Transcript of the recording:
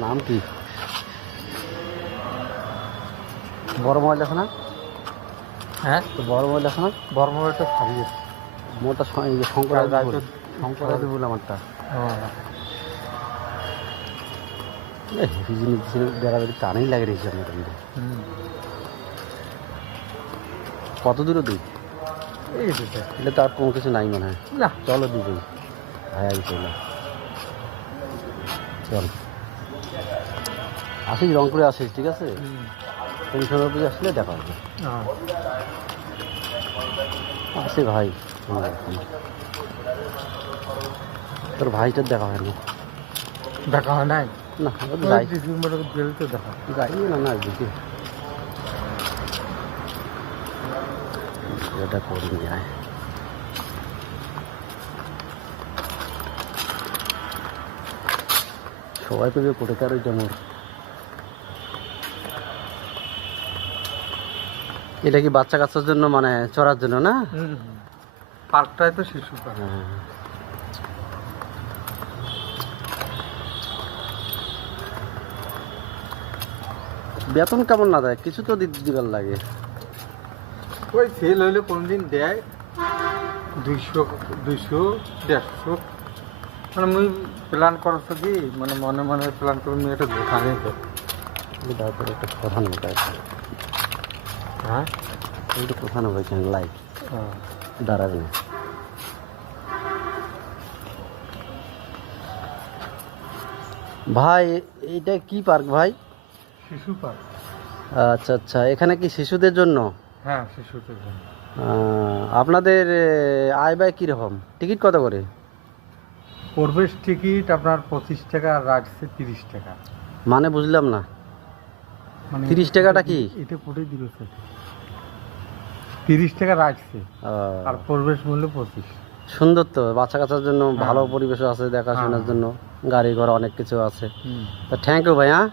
নাম কি? বড় মোবাইল দেখো না? হ্যাঁ, বড় মোবাইল দেখো না? বড় মোবাইলটা ছাড়িয়ে মোটা শঙ্কর বলে আমারটা বেড়াবেড়ি টানেই লাগে রেখেছি মোটামুটি। কত দূরে দিই? এই দুটো এটা তো আর কোনো কিছু নাই মনে হয়। না, চলো দিদি ভাই আগে চলো, চল আসিস, রংপুরে আসিস, ঠিক আছে? তুমি সময় পুজো আসলে দেখা হবে। আসে ভাই, তোর ভাইটার দেখা হয় না। দেখা হয় নাই না যাই ডিসেম্বরে গেলে তো দেখা যাই না না দিদি এটা করে নিয়ে আয়। সবাই পেবে কোটে কার ওইটা মোর। এটা কি বাচ্চা কাচ্চার জন্য, মানে চড়ার জন্য না? পার্কটাই তো শিশু পার্ক। বেতন কেমন না দেয়? কিছু তো দিবার লাগে। ওই সেল হইলে কোনদিন দেয় 200-150, মানে মুই প্ল্যান করছো কি, মানে মনে মনে প্ল্যান করে মুই একটা দোকানে দেব। তারপরে একটা প্রধান আছে, হ্যাঁ ওইটা প্রধান হয়েছে লাইক হ্যাঁ। দাঁড়াবে না। ভাই এইটা কি পার্ক ভাই? শিশু পার্ক। আচ্ছা আচ্ছা, এখানে কি শিশুদের জন্য? হ্যাঁ, শিশুদের জন্য। আপনাদের আয় ব্যয় কীরকম? টিকিট কত করে? প্রবেশ টিকিট আপনার 25 টাকা, আর রাখছে 30 টাকা। মানে বুঝলাম না, মানে 30 টাকাটা কি? এটা পড়ে দিল স্যার, 30 টাকা রাখছে, আর প্রবেশ মূল্য 25। সুন্দর তো, বাচ্চা কাচ্চার জন্য ভালো পরিবেশও আছে, দেখাশোনার জন্য গাড়ি ঘোড়া অনেক কিছু আছে। তো থ্যাংক ইউ ভাই। হ্যাঁ।